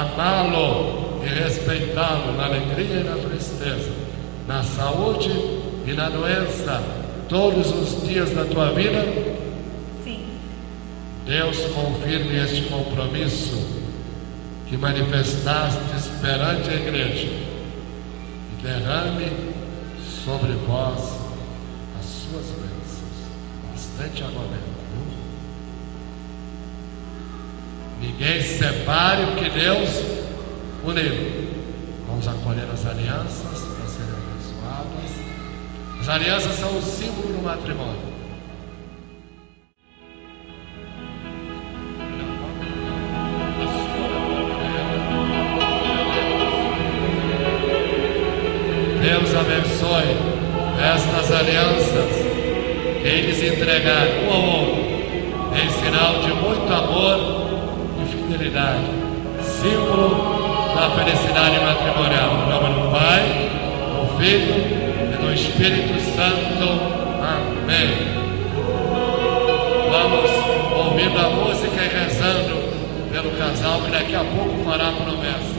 amá-lo e respeitá-lo na alegria e na tristeza, na saúde e na doença, todos os dias da tua vida? Sim. Deus confirme este compromisso que manifestaste perante a igreja e derrame sobre vós as suas bênçãos. Bastante água benta. Ninguém separe o que Deus uniu. Vamos acolher as alianças para serem abençoadas. As alianças são o símbolo do matrimônio. Deus abençoe estas alianças que eles entregaram um ao outro em sinal de muito amor e fidelidade, símbolo da felicidade matrimonial. Em nome do Pai, do Filho e do Espírito Santo. Amém. Vamos ouvindo a música e rezando pelo casal que daqui a pouco fará a promessa.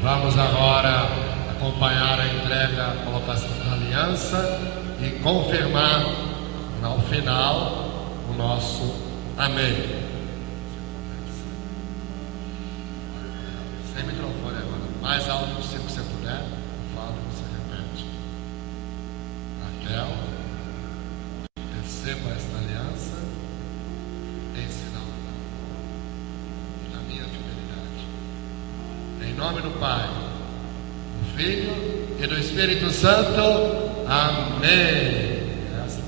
Vamos agora acompanhar a entrega, a colocação da aliança e confirmar ao final o nosso amém. Sem microfone agora, mais alto possível que você puder, fala e você repete. Raquel, receba esta aliança em sinal da minha fidelidade. Em nome do Pai, do Filho e do Espírito Santo. Amém.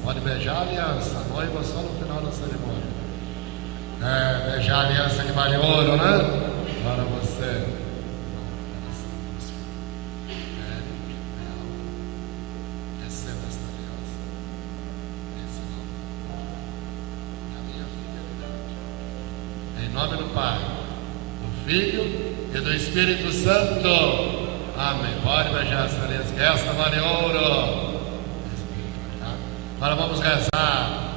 Pode beijar a aliança, a noiva só no final da cerimônia. Beijar a aliança que vale ouro, né? Agora você. Receba esta aliança. Esse nome da minha fidelidade. Em nome do Pai, do Filho e do Espírito Santo. Amém. Pode beijar essa aliança, que esta vale ouro. Agora vamos rezar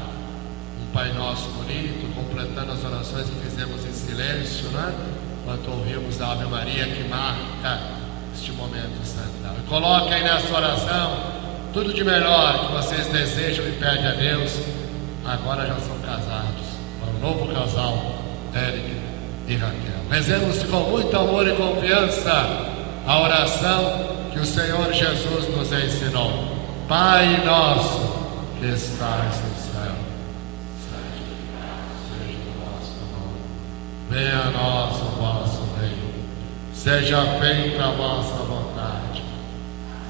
um Pai Nosso bonito, completando as orações que fizemos em silêncio, né? Enquanto ouvimos a Ave Maria que marca este momento central. E coloque aí nessa oração tudo de melhor que vocês desejam e pedem a Deus. Agora já são casados. Para o novo casal, Eric e Raquel. Rezemos com muito amor e confiança a oração que o Senhor Jesus nos ensinou. Pai nosso que estás no céu, seja o vosso nome, venha a nós o vosso reino, seja feita a vossa vontade,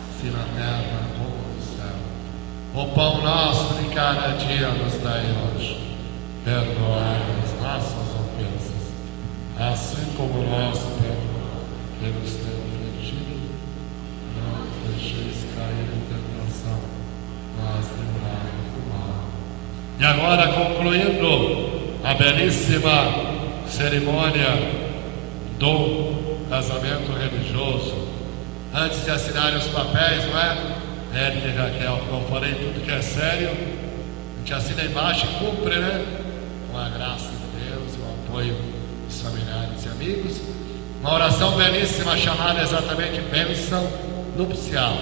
assim na terra como no céu. O pão nosso de cada dia nos dai hoje. Perdoai as nossas ofensas, assim como nós perdoamos quem nos tem ofendido. Não nos deixeis cair em tentação, mas livrai-nos do mal. E agora, concluindo a belíssima cerimônia do casamento religioso, antes de assinar os papéis, não é? Érica e Raquel, como eu falei, tudo que é sério, a gente assina embaixo e cumpre, né? Com a graça de Deus e o apoio dos familiares e amigos. Uma oração belíssima chamada exatamente bênção nupcial.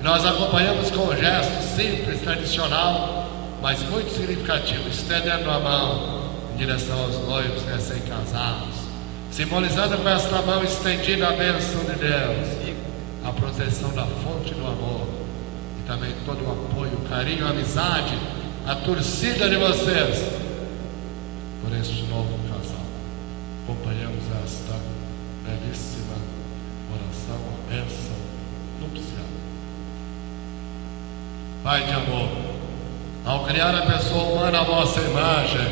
E nós acompanhamos com um gesto simples, tradicional, mas muito significativo, estendendo a mão em direção aos noivos recém-casados, simbolizando com esta mão estendida a bênção de Deus, a proteção da fonte do amor e também todo o apoio, o carinho, a amizade, a torcida de vocês por este novo casal. Acompanhamos esta belíssima oração, a bênção nupcial. Pai de amor, ao criar a pessoa humana à vossa imagem,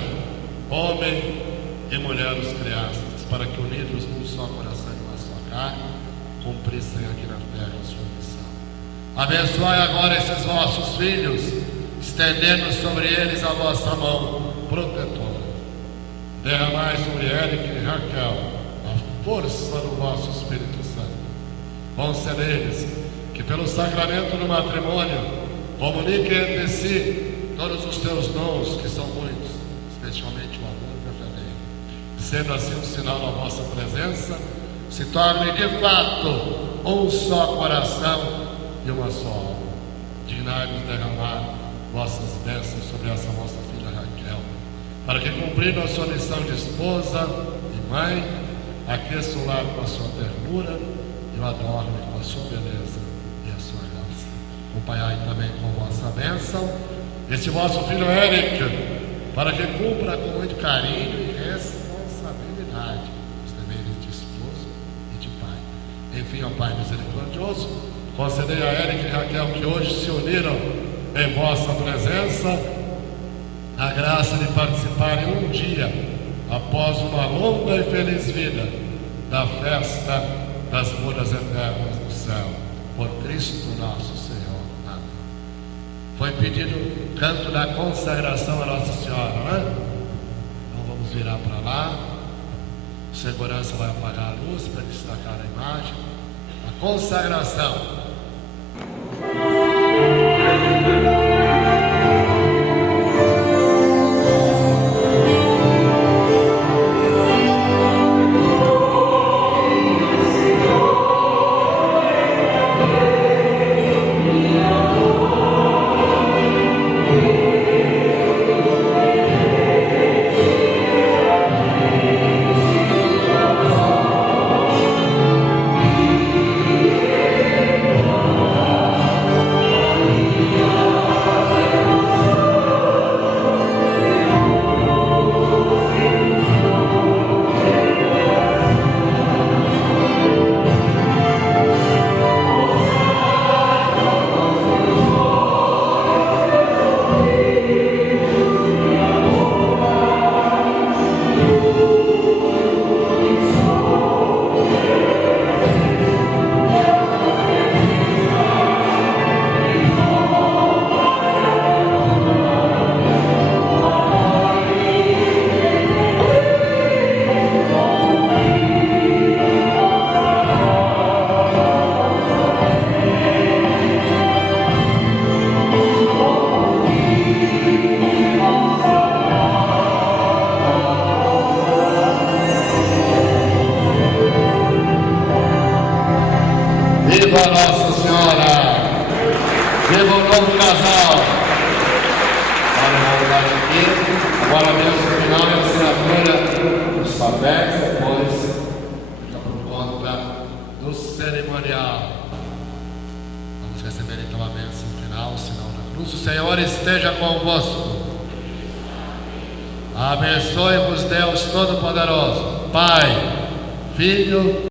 homem e mulher os criastes, para que unidos num só coração e uma só carne, cumprissem aqui na terra a sua missão. Abençoai agora esses vossos filhos, estendendo sobre eles a vossa mão protetora. Derramai sobre Érica e Raquel a força do vosso Espírito Santo. Concedei-lhes que pelo sacramento do matrimônio comuniquem entre si todos os teus dons, que são muitos, especialmente o amor verdadeiro. Sendo assim um sinal da vossa presença, se tornem de fato um só coração e uma só alma. Dignai-vos derramar vossas bênçãos sobre essa vossa filha Raquel, para que, cumprindo a sua missão de esposa e mãe, aqueça o lar com a sua ternura e o adorne com a sua beleza e a sua graça. Acompanhai também com vossa bênção este vosso filho Érica, para que cumpra com muito carinho e responsabilidade os deveres de esposo e de pai. Enfim, ó Pai misericordioso, concedei a Érica e Raquel, que hoje se uniram em vossa presença, a graça de participarem um dia, após uma longa e feliz vida, da festa das bodas eternas do céu, por Cristo nosso Senhor. Amém. Foi pedido o canto da consagração a Nossa Senhora, não é? Então vamos virar para lá. O segurança vai apagar a luz para destacar a imagem. A consagração. Viva Nossa Senhora! Viva o novo casal! Vamos voltar aqui. Agora mesmo o final e a assinatura dos papéis, depois fica por conta do cerimonial. Vamos receber então a bênção final, o sinal da cruz. O Senhor esteja convosco. Abençoe-vos Deus Todo-Poderoso, Pai, Filho